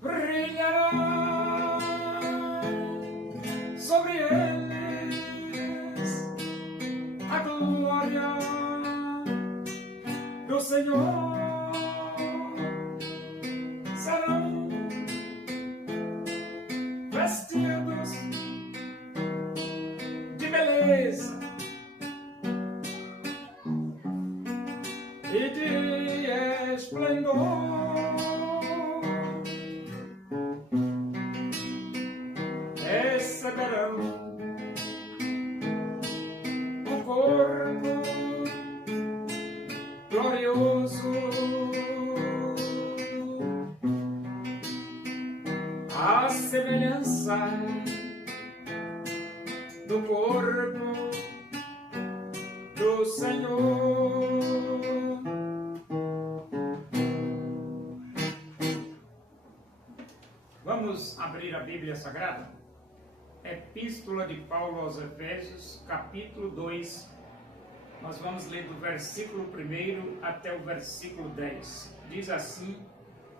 brilhará sobre eles a glória do Senhor. Serão vestidos de beleza e de esplendor. Receberão um corpo glorioso, a semelhança do corpo do Senhor. Vamos abrir a Bíblia Sagrada? Epístola de Paulo aos Efésios, capítulo 2. Nós vamos ler do versículo 1 até o versículo 10. Diz assim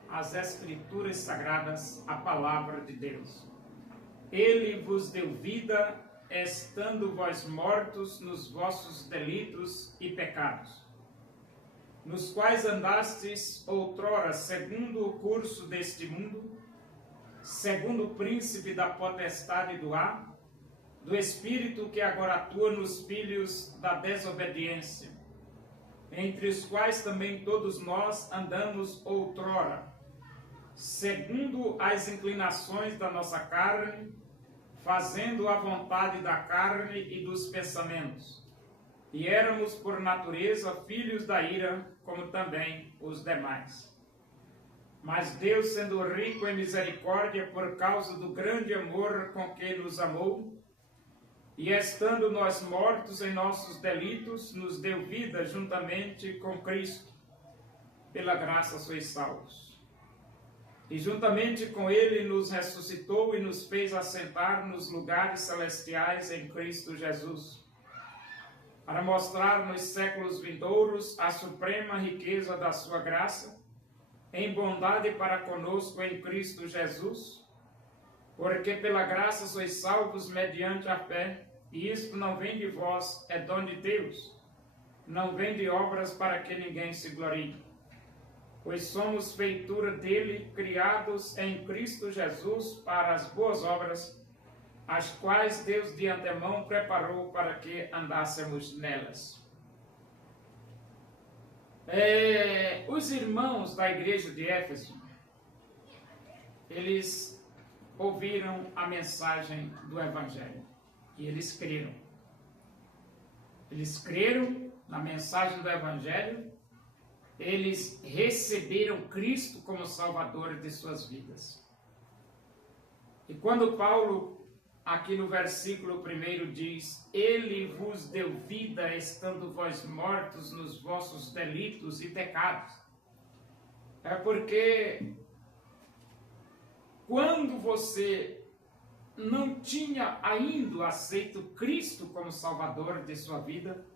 as Escrituras Sagradas, a palavra de Deus. Ele vos deu vida, estando vós mortos nos vossos delitos e pecados, nos quais andastes outrora segundo o curso deste mundo, segundo o príncipe da potestade do ar, do espírito que agora atua nos filhos da desobediência, entre os quais também todos nós andamos outrora, segundo as inclinações da nossa carne, fazendo a vontade da carne e dos pensamentos. E éramos por natureza filhos da ira, como também os demais. Mas Deus, sendo rico em misericórdia, por causa do grande amor com que nos amou, e estando nós mortos em nossos delitos, nos deu vida juntamente com Cristo. Pela graça sois salvos. E juntamente com Ele nos ressuscitou e nos fez assentar nos lugares celestiais em Cristo Jesus, para mostrar nos séculos vindouros a suprema riqueza da sua graça, em bondade para conosco em Cristo Jesus, porque pela graça sois salvos mediante a fé, e isto não vem de vós, é dom de Deus, não vem de obras para que ninguém se glorie. Pois somos feitura dele, criados em Cristo Jesus para as boas obras, as quais Deus de antemão preparou para que andássemos nelas. Os irmãos da igreja de Éfeso, eles ouviram a mensagem do Evangelho e eles creram. Eles creram na mensagem do Evangelho, eles receberam Cristo como Salvador de suas vidas. E quando Paulo, aqui no versículo 1 diz, Ele vos deu vida, estando vós mortos nos vossos delitos e pecados, é porque quando você não tinha ainda aceito Cristo como Salvador de sua vida,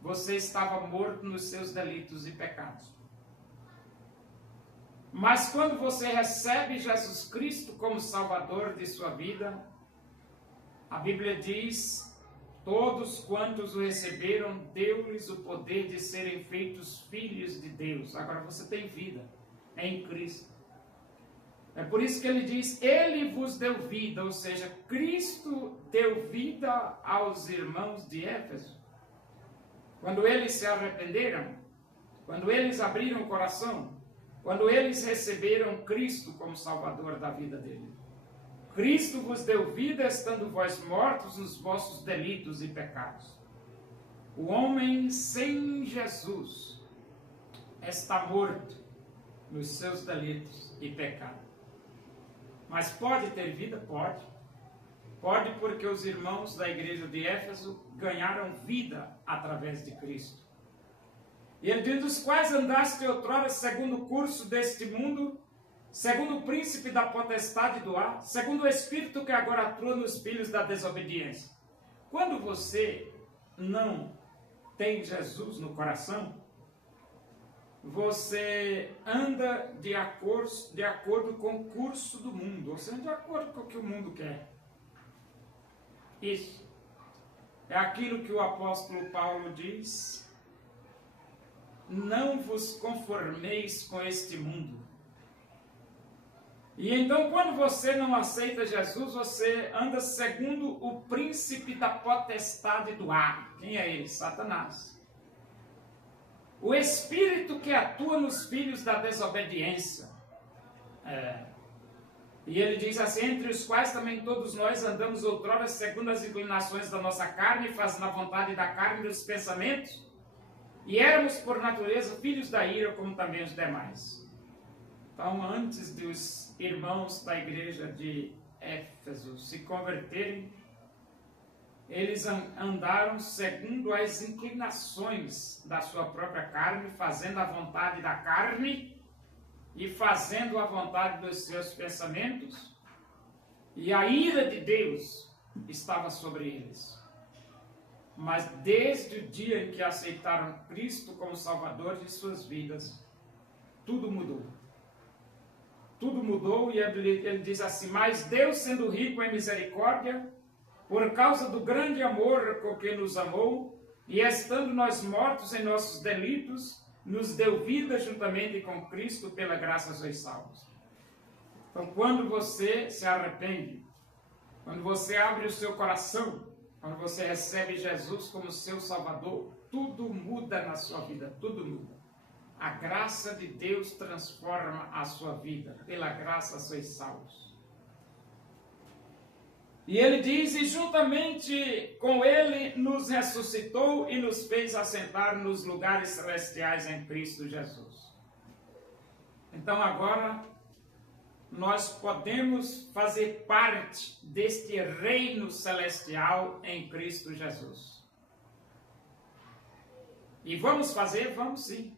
você estava morto nos seus delitos e pecados. Mas quando você recebe Jesus Cristo como Salvador de sua vida, a Bíblia diz, todos quantos o receberam, deu-lhes o poder de serem feitos filhos de Deus. Agora você tem vida em Cristo. É por isso que ele diz, Ele vos deu vida, ou seja, Cristo deu vida aos irmãos de Éfeso. Quando eles se arrependeram, quando eles abriram o coração, quando eles receberam Cristo como Salvador da vida dele. Cristo vos deu vida, estando vós mortos nos vossos delitos e pecados. O homem sem Jesus está morto nos seus delitos e pecados. Mas pode ter vida? Pode. Pode, porque os irmãos da igreja de Éfeso ganharam vida através de Cristo. E ele diz, dos quais andaste outrora segundo o curso deste mundo, segundo o príncipe da potestade do ar, segundo o espírito que agora atua nos filhos da desobediência. Quando você não tem Jesus no coração, você anda de acordo com o curso do mundo, ou seja, de acordo com o que o mundo quer. Isso é aquilo que o apóstolo Paulo diz: não vos conformeis com este mundo. E então, quando você não aceita Jesus, você anda segundo o príncipe da potestade do ar. Quem é ele? Satanás. O espírito que atua nos filhos da desobediência. E ele diz assim: entre os quais também todos nós andamos outrora segundo as inclinações da nossa carne, fazendo a vontade da carne e dos pensamentos, e éramos por natureza filhos da ira, como também os demais. Então, antes dos irmãos da igreja de Éfeso se converterem, eles andaram segundo as inclinações da sua própria carne, fazendo a vontade da carne e fazendo a vontade dos seus pensamentos, e a ira de Deus estava sobre eles. Mas desde o dia em que aceitaram Cristo como Salvador de suas vidas, tudo mudou. Tudo mudou, e ele diz assim: mas Deus, sendo rico em misericórdia, por causa do grande amor com que nos amou, e estando nós mortos em nossos delitos, nos deu vida juntamente com Cristo, pela graça sois salvos. Então, quando você se arrepende, quando você abre o seu coração, quando você recebe Jesus como seu Salvador, tudo muda na sua vida, tudo muda. A graça de Deus transforma a sua vida, pela graça sois salvos. E ele diz: e juntamente com ele nos ressuscitou e nos fez assentar nos lugares celestiais em Cristo Jesus. Então agora nós podemos fazer parte deste reino celestial em Cristo Jesus. E vamos fazer? Vamos sim.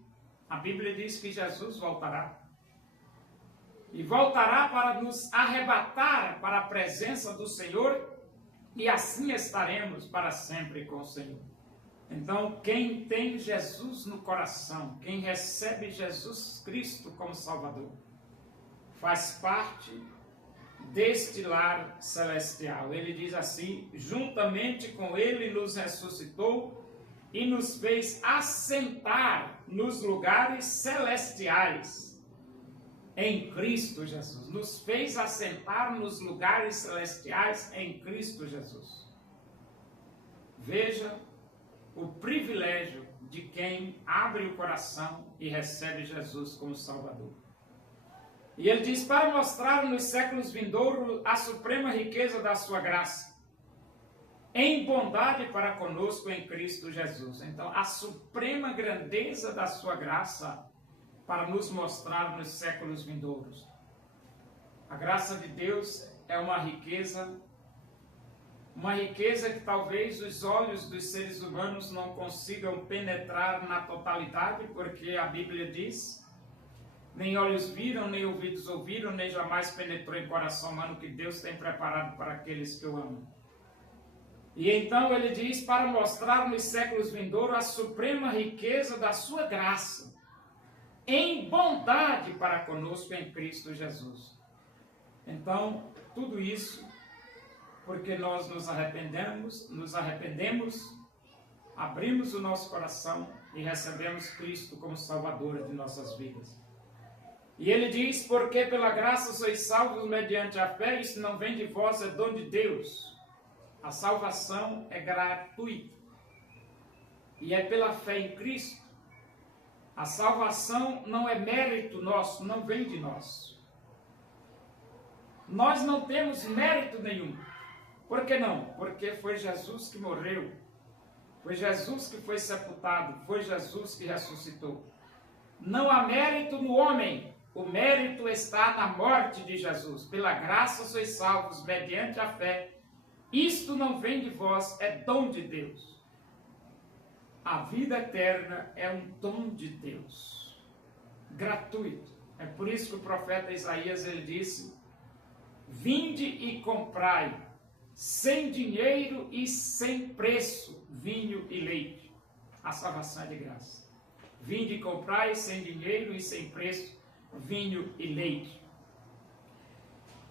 A Bíblia diz que Jesus voltará. E voltará para nos arrebatar para a presença do Senhor, e assim estaremos para sempre com o Senhor. Então, quem tem Jesus no coração, quem recebe Jesus Cristo como Salvador, faz parte deste lar celestial. Ele diz assim: juntamente com ele nos ressuscitou e nos fez assentar nos lugares celestiais em Cristo Jesus. Nos fez assentar nos lugares celestiais em Cristo Jesus. Veja o privilégio de quem abre o coração e recebe Jesus como Salvador. E ele diz: para mostrar nos séculos vindouros a suprema riqueza da sua graça, em bondade para conosco em Cristo Jesus. Então, a suprema grandeza da sua graça para nos mostrar nos séculos vindouros. A graça de Deus é uma riqueza que talvez os olhos dos seres humanos não consigam penetrar na totalidade, porque a Bíblia diz: nem olhos viram, nem ouvidos ouviram, nem jamais penetrou em coração humano que Deus tem preparado para aqueles que o amam. E então ele diz: para mostrar nos séculos vindouros a suprema riqueza da sua graça, em bondade para conosco em Cristo Jesus. Então, tudo isso porque nós nos arrependemos, abrimos o nosso coração e recebemos Cristo como Salvador de nossas vidas. E ele diz: porque pela graça sois salvos mediante a fé, isso não vem de vós, é dom de Deus. A salvação é gratuita e é pela fé em Cristo. A salvação não é mérito nosso, não vem de nós. Nós não temos mérito nenhum. Por que não? Porque foi Jesus que morreu, foi Jesus que foi sepultado, foi Jesus que ressuscitou. Não há mérito no homem, o mérito está na morte de Jesus. Pela graça sois salvos mediante a fé. Isto não vem de vós, é dom de Deus. A vida eterna é um dom de Deus, gratuito. É por isso que o profeta Isaías ele disse: vinde e comprai, sem dinheiro e sem preço, vinho e leite. A salvação é de graça. Vinde e comprai sem dinheiro e sem preço vinho e leite.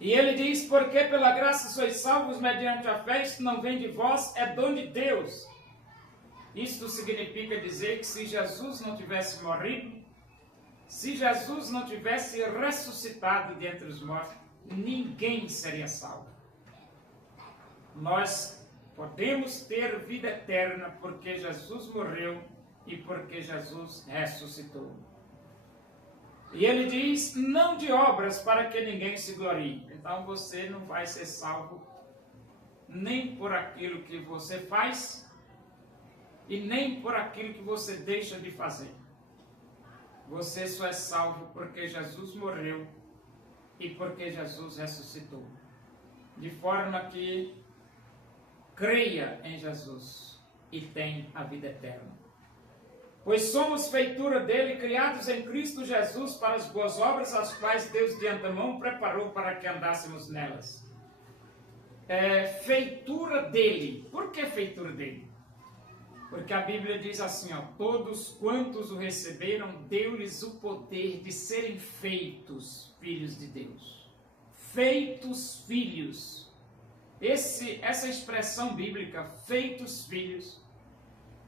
E ele diz, porque pela graça sois salvos mediante a fé, isto não vem de vós, é dom de Deus. Isto significa dizer que se Jesus não tivesse morrido, se Jesus não tivesse ressuscitado dentre os mortos, ninguém seria salvo. Nós podemos ter vida eterna porque Jesus morreu e porque Jesus ressuscitou. E ele diz, não de obras para que ninguém se glorie. Então você não vai ser salvo nem por aquilo que você faz e nem por aquilo que você deixa de fazer. Você só é salvo porque Jesus morreu e porque Jesus ressuscitou. De forma que creia em Jesus e tem a vida eterna. Pois somos feitura dele, criados em Cristo Jesus para as boas obras, as quais Deus de antemão preparou para que andássemos nelas. Feitura dele. Por que feitura dele? Porque a Bíblia diz assim, ó, todos quantos o receberam, deu-lhes o poder de serem feitos filhos de Deus. Feitos filhos. Essa expressão bíblica, feitos filhos,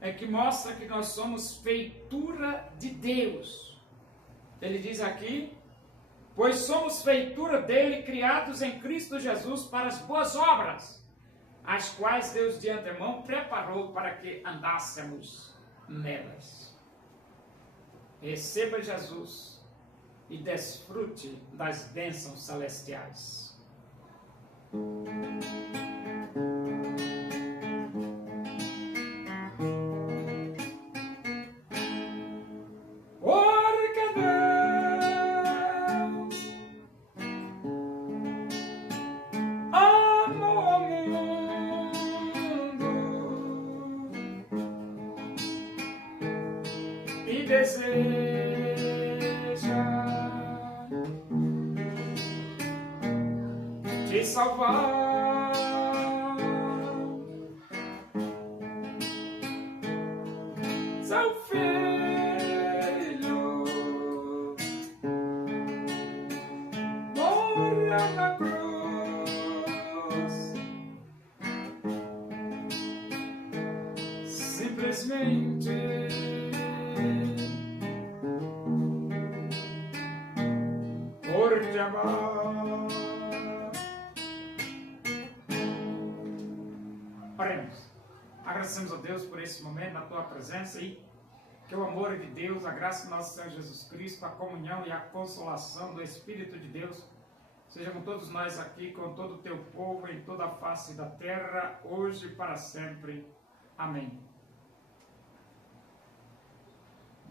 é que mostra que nós somos feitura de Deus. Ele diz aqui, pois somos feitura dele, criados em Cristo Jesus para as boas obras, as quais Deus de antemão preparou para que andássemos nelas. Receba Jesus e desfrute das bênçãos celestiais. Deseja te salvar, seu filho morreu na cruz, simplesmente por te amar. Oremos. Agradecemos a Deus por esse momento, na tua presença e que o amor de Deus, a graça do nosso Senhor Jesus Cristo, a comunhão e a consolação do Espírito de Deus seja com todos nós aqui, com todo o teu povo, em toda a face da terra, hoje e para sempre. Amém.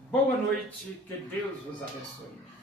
Boa noite, que Deus vos abençoe.